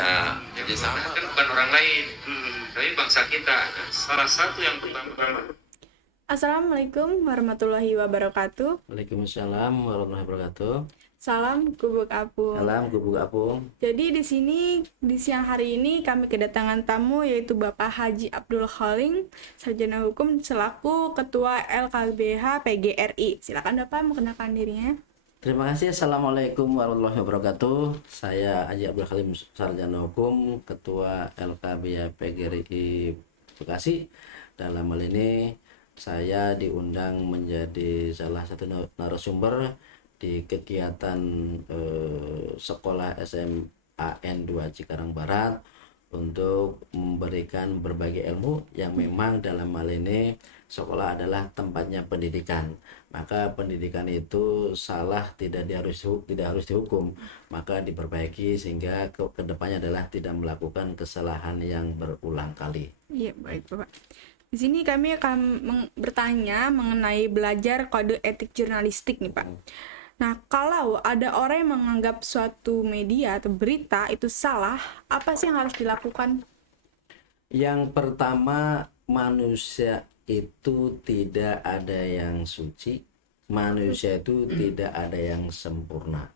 bangsa. Jadi sama kan bukan orang lain, tapi bangsa kita. Salah satu yang pertama. Assalamualaikum warahmatullahi wabarakatuh. Waalaikumsalam warahmatullahi wabarakatuh. Salam gubuk apung. Salam gubuk apung. Jadi di sini di siang hari ini kami kedatangan tamu yaitu Bapak Haji Abdul Khaling, sarjana hukum selaku Ketua LKBH PGRI. Silakan Bapak mengenalkan dirinya. Terima kasih. Assalamualaikum warahmatullahi wabarakatuh. Saya Haji Abdul Khaling, sarjana hukum, Ketua LKBH PGRI Bekasi. Dalam hal ini saya diundang menjadi salah satu narasumber di kegiatan sekolah SMAN 2 Cikarang Barat untuk memberikan berbagai ilmu yang memang dalam hal ini sekolah adalah tempatnya pendidikan. Maka pendidikan itu salah tidak harus dihukum, maka diperbaiki sehingga kedepannya adalah tidak melakukan kesalahan yang berulang kali. Iya, baik Bapak. Di sini kami akan bertanya mengenai belajar kode etik jurnalistik nih Pak. Nah, kalau ada orang yang menganggap suatu media atau berita itu salah, apa sih yang harus dilakukan? Yang pertama, manusia itu tidak ada yang suci, manusia itu tidak ada yang sempurna.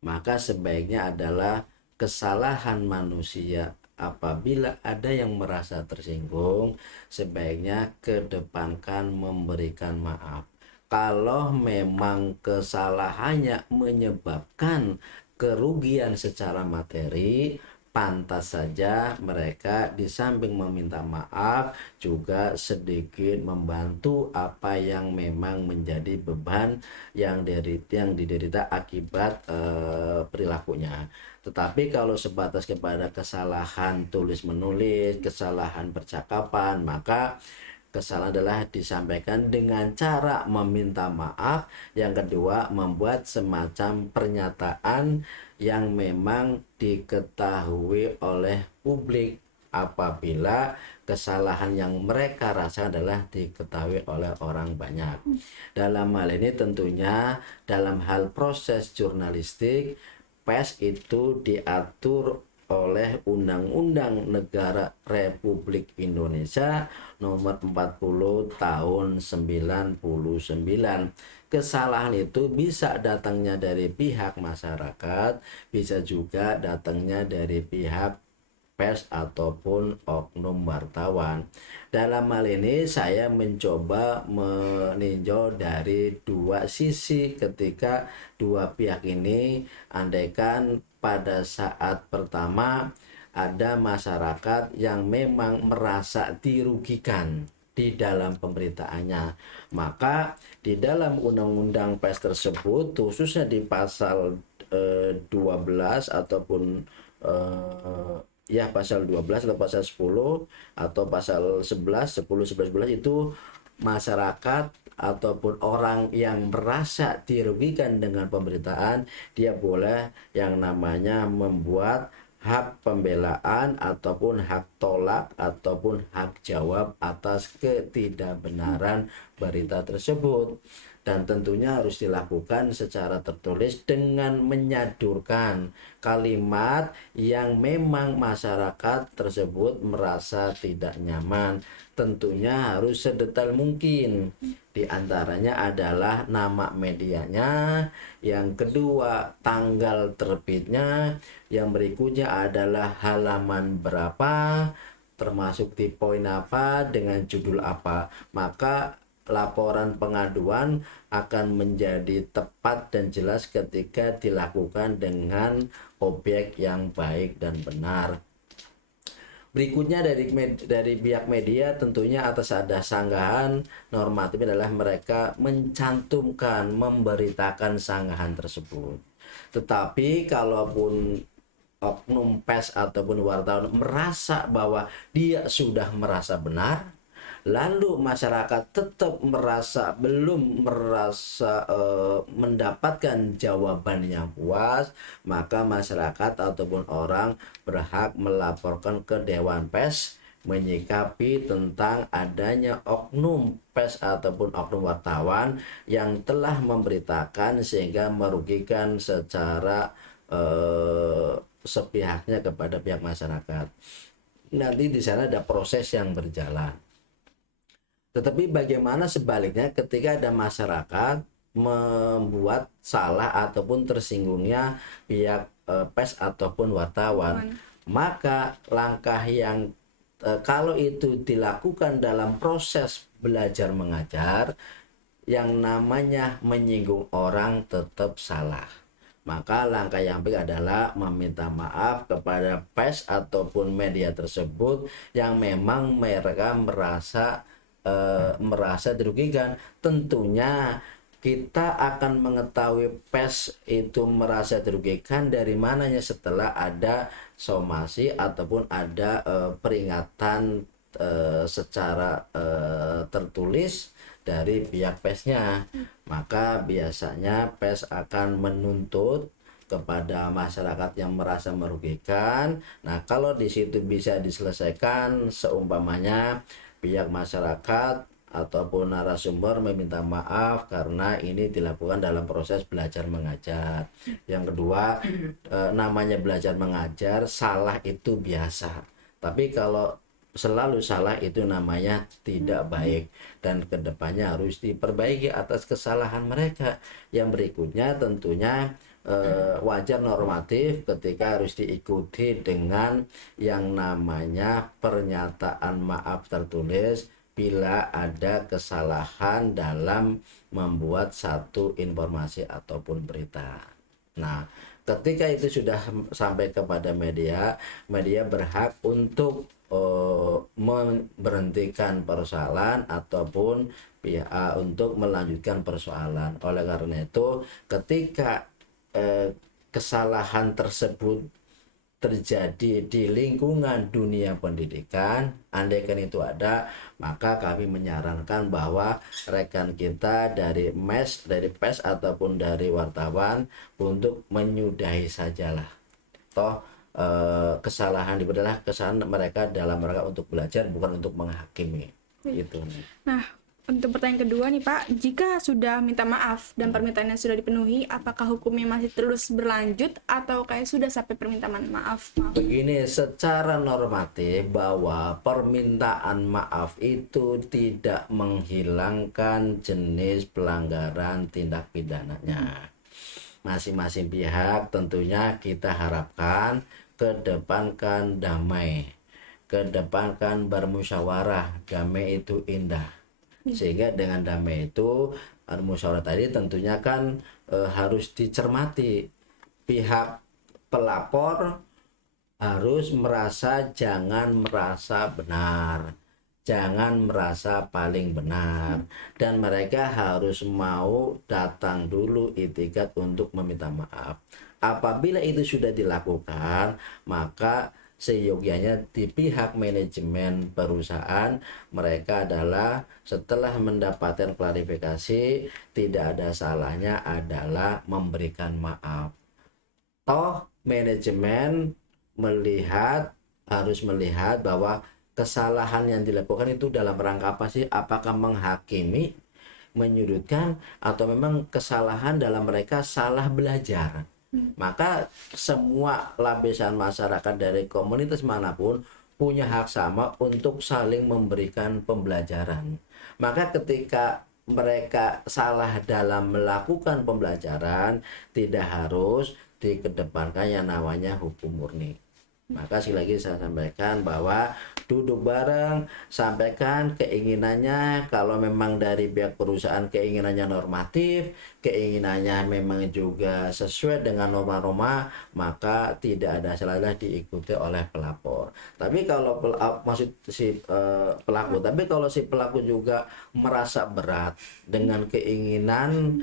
Maka sebaiknya adalah kesalahan manusia apabila ada yang merasa tersinggung, sebaiknya kedepankan memberikan maaf. Kalau memang kesalahannya menyebabkan kerugian secara materi, pantas saja mereka di samping meminta maaf juga sedikit membantu apa yang memang menjadi beban yang diderita akibat perilakunya. Tetapi kalau sebatas kepada kesalahan tulis menulis, kesalahan percakapan, maka kesalahan adalah disampaikan dengan cara meminta maaf. Yang kedua, membuat semacam pernyataan yang memang diketahui oleh publik apabila kesalahan yang mereka rasa adalah diketahui oleh orang banyak. Dalam hal ini tentunya dalam hal proses jurnalistik, pers itu diatur oleh Undang-Undang Negara Republik Indonesia nomor 40 tahun 99. Kesalahan itu bisa datangnya dari pihak masyarakat, bisa juga datangnya dari pihak pers ataupun oknum wartawan. Dalam hal ini saya mencoba meninjau dari dua sisi ketika dua pihak ini, andaikan pada saat pertama ada masyarakat yang memang merasa dirugikan di dalam pemberitaannya, maka di dalam undang-undang pers tersebut khususnya di pasal 12 ataupun pasal 12 atau pasal 10 atau pasal 11, 10, 11, 12 itu masyarakat ataupun orang yang merasa dirugikan dengan pemberitaan, dia boleh yang namanya membuat hak pembelaan ataupun hak tolak ataupun hak jawab atas ketidakbenaran berita tersebut. Dan tentunya harus dilakukan secara tertulis dengan menyadurkan kalimat yang memang masyarakat tersebut merasa tidak nyaman. Tentunya harus sedetail mungkin. Di antaranya adalah nama medianya, yang kedua tanggal terbitnya, yang berikutnya adalah halaman berapa, termasuk di poin apa, dengan judul apa. Maka laporan pengaduan akan menjadi tepat dan jelas ketika dilakukan dengan objek yang baik dan benar. Berikutnya dari pihak media tentunya atas ada sanggahan normatif adalah mereka mencantumkan, memberitakan sanggahan tersebut. Tetapi kalaupun oknum pers ataupun wartawan merasa bahwa dia sudah merasa benar, lalu masyarakat tetap belum merasa mendapatkan jawaban yang puas, maka masyarakat ataupun orang berhak melaporkan ke Dewan Pers menyikapi tentang adanya oknum pers ataupun oknum wartawan yang telah memberitakan sehingga merugikan secara sepihaknya kepada pihak masyarakat. Nanti di sana ada proses yang berjalan. Tetapi bagaimana sebaliknya ketika ada masyarakat membuat salah ataupun tersinggungnya pihak pers ataupun wartawan, maka langkah yang kalau itu dilakukan dalam proses belajar mengajar, yang namanya menyinggung orang tetap salah. Maka langkah yang baik adalah meminta maaf kepada pers ataupun media tersebut yang memang mereka merasa dirugikan. Tentunya kita akan mengetahui pers itu merasa dirugikan dari mananya setelah ada somasi ataupun ada peringatan secara tertulis dari pihak persnya. Maka biasanya pers akan menuntut kepada masyarakat yang merasa merugikan. Nah, kalau di situ bisa diselesaikan, seumpamanya pihak masyarakat ataupun narasumber meminta maaf karena ini dilakukan dalam proses belajar mengajar. Yang kedua, namanya belajar mengajar, salah itu biasa. Tapi kalau selalu salah itu namanya tidak baik, dan kedepannya harus diperbaiki atas kesalahan mereka. Yang berikutnya tentunya wajar normatif ketika harus diikuti dengan yang namanya pernyataan maaf tertulis bila ada kesalahan dalam membuat satu informasi ataupun berita. Nah, ketika itu sudah sampai kepada media, media berhak untuk memberhentikan persoalan ataupun untuk melanjutkan persoalan. Oleh karena itu, ketika kesalahan tersebut terjadi di lingkungan dunia pendidikan, andaikan itu ada, maka kami menyarankan bahwa rekan kita dari pers ataupun dari wartawan untuk menyudahi sajalah. Toh kesalahan itu adalah kesalahan mereka dalam rangka untuk belajar, bukan untuk menghakimi. Gitu. Nah, untuk pertanyaan kedua nih Pak, jika sudah minta maaf dan permintaannya sudah dipenuhi, apakah hukumnya masih terus berlanjut atau kayak sudah sampai permintaan maaf? Begini, secara normatif bahwa permintaan maaf itu tidak menghilangkan jenis pelanggaran tindak pidananya. Masing-masing pihak tentunya kita harapkan kedepankan damai, kedepankan bermusyawarah. Damai itu indah, sehingga dengan damai itu musyawarah tadi tentunya kan harus dicermati. Pihak pelapor harus jangan merasa benar, jangan merasa paling benar, dan mereka harus mau datang dulu itikad untuk meminta maaf. Apabila itu sudah dilakukan, maka seyogyanya di pihak manajemen perusahaan, mereka adalah setelah mendapatkan klarifikasi, tidak ada salahnya adalah memberikan maaf. Toh manajemen harus melihat bahwa kesalahan yang dilakukan itu dalam rangka apa sih? Apakah menghakimi, menyudutkan, atau memang kesalahan dalam mereka salah belajar? Maka semua lapisan masyarakat dari komunitas manapun punya hak sama untuk saling memberikan pembelajaran. Maka ketika mereka salah dalam melakukan pembelajaran, tidak harus dikedepankan yang namanya hukum murni. Maka sekali lagi saya sampaikan bahwa duduk bareng, sampaikan keinginannya. Kalau memang dari pihak perusahaan keinginannya normatif, keinginannya memang juga sesuai dengan norma-norma, maka tidak ada salah diikuti oleh pelapor. Tapi kalau tapi kalau si pelaku juga merasa berat dengan keinginan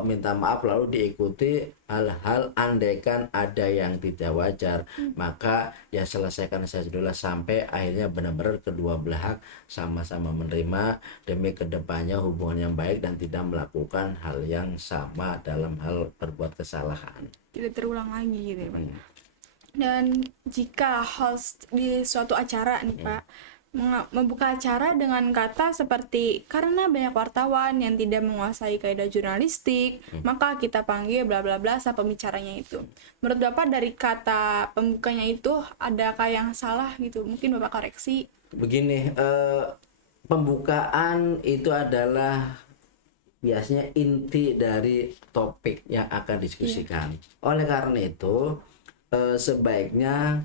minta maaf lalu diikuti hal-hal andaikan ada yang tidak wajar, maka ya selesaikan saja dulu sampai akhirnya benar-benar kedua belah sama-sama menerima demi kedepannya hubungan yang baik dan tidak melakukan hal yang sama dalam hal berbuat kesalahan, tidak terulang lagi gitu ya Pak. Dan jika host di suatu acara nih Pak membuka acara dengan kata seperti karena banyak wartawan yang tidak menguasai kaidah jurnalistik, maka kita panggil bla bla bla sama pembicaranya itu. Menurut Bapak dari kata pembukanya itu adakah yang salah gitu? Mungkin Bapak koreksi. Begini, pembukaan itu adalah biasanya inti dari topik yang akan diskusikan. Oleh karena itu, sebaiknya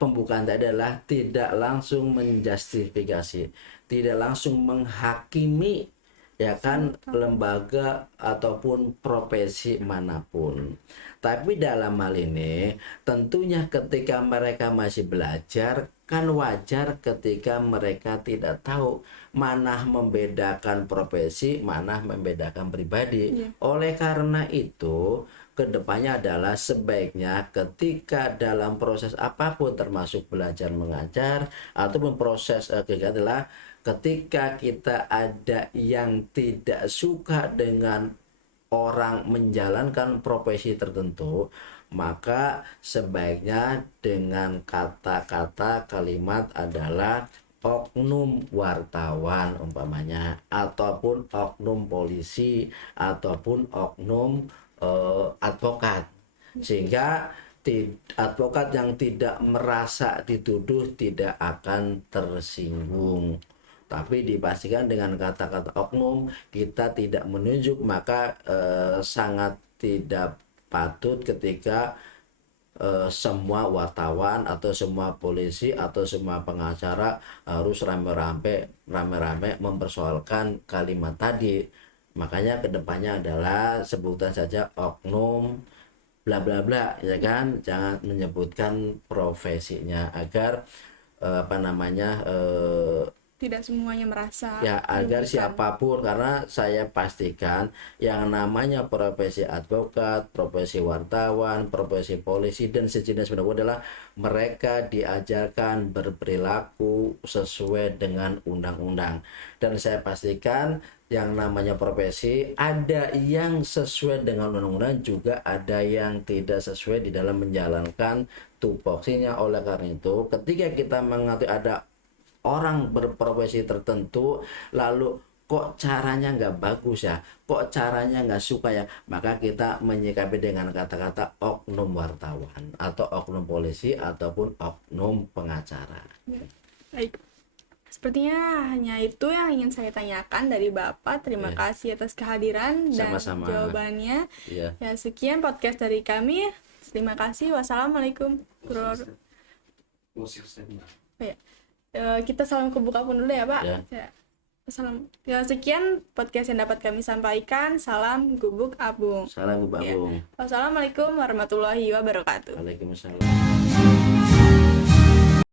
pembukaan adalah tidak langsung menjustifikasi, tidak langsung menghakimi ya kan lembaga ataupun profesi manapun. Tapi dalam hal ini tentunya ketika mereka masih belajar, kan wajar ketika mereka tidak tahu mana membedakan profesi, mana membedakan pribadi. Oleh karena itu kedepannya adalah sebaiknya ketika dalam proses apapun termasuk belajar mengajar ataupun proses kegiatan adalah ketika kita ada yang tidak suka dengan orang menjalankan profesi tertentu, maka sebaiknya dengan kata-kata kalimat adalah oknum wartawan umpamanya, ataupun oknum polisi, ataupun oknum advokat, sehingga advokat yang tidak merasa dituduh tidak akan tersinggung. Tapi dipastikan dengan kata-kata oknum kita tidak menunjuk, maka sangat tidak patut ketika semua wartawan atau semua polisi atau semua pengacara harus rame-rame mempersoalkan kalimat tadi. Makanya kedepannya adalah sebutan saja oknum bla bla bla ya kan, jangan menyebutkan profesinya agar Tidak semuanya merasa ya agar dirugikan. siapapun, karena saya pastikan yang namanya profesi advokat, profesi wartawan, profesi polisi dan sejenis adalah mereka diajarkan berperilaku sesuai dengan undang-undang. Dan saya pastikan yang namanya profesi ada yang sesuai dengan undang-undang, juga ada yang tidak sesuai di dalam menjalankan tupoksinya. Oleh karena itu ketika kita mengatur ada orang berprofesi tertentu lalu kok caranya nggak bagus ya, kok caranya nggak suka ya, maka kita menyikapi dengan kata-kata oknum wartawan atau oknum polisi ataupun oknum pengacara. Baik. Sepertinya hanya itu yang ingin saya tanyakan dari Bapak. Terima kasih atas kehadiran dan Sama-sama. jawabannya. Iya. Ya, sekian podcast dari kami. Terima kasih. Wassalamualaikum. Oh, ya. Kita salam kebuka pun dulu ya, Pak. Ya. Salam. Ya, sekian podcast yang dapat kami sampaikan. Salam Gubuk Abung. Salam Gubuk Abung. Wassalamualaikum warahmatullahi wabarakatuh. Waalaikumsalam.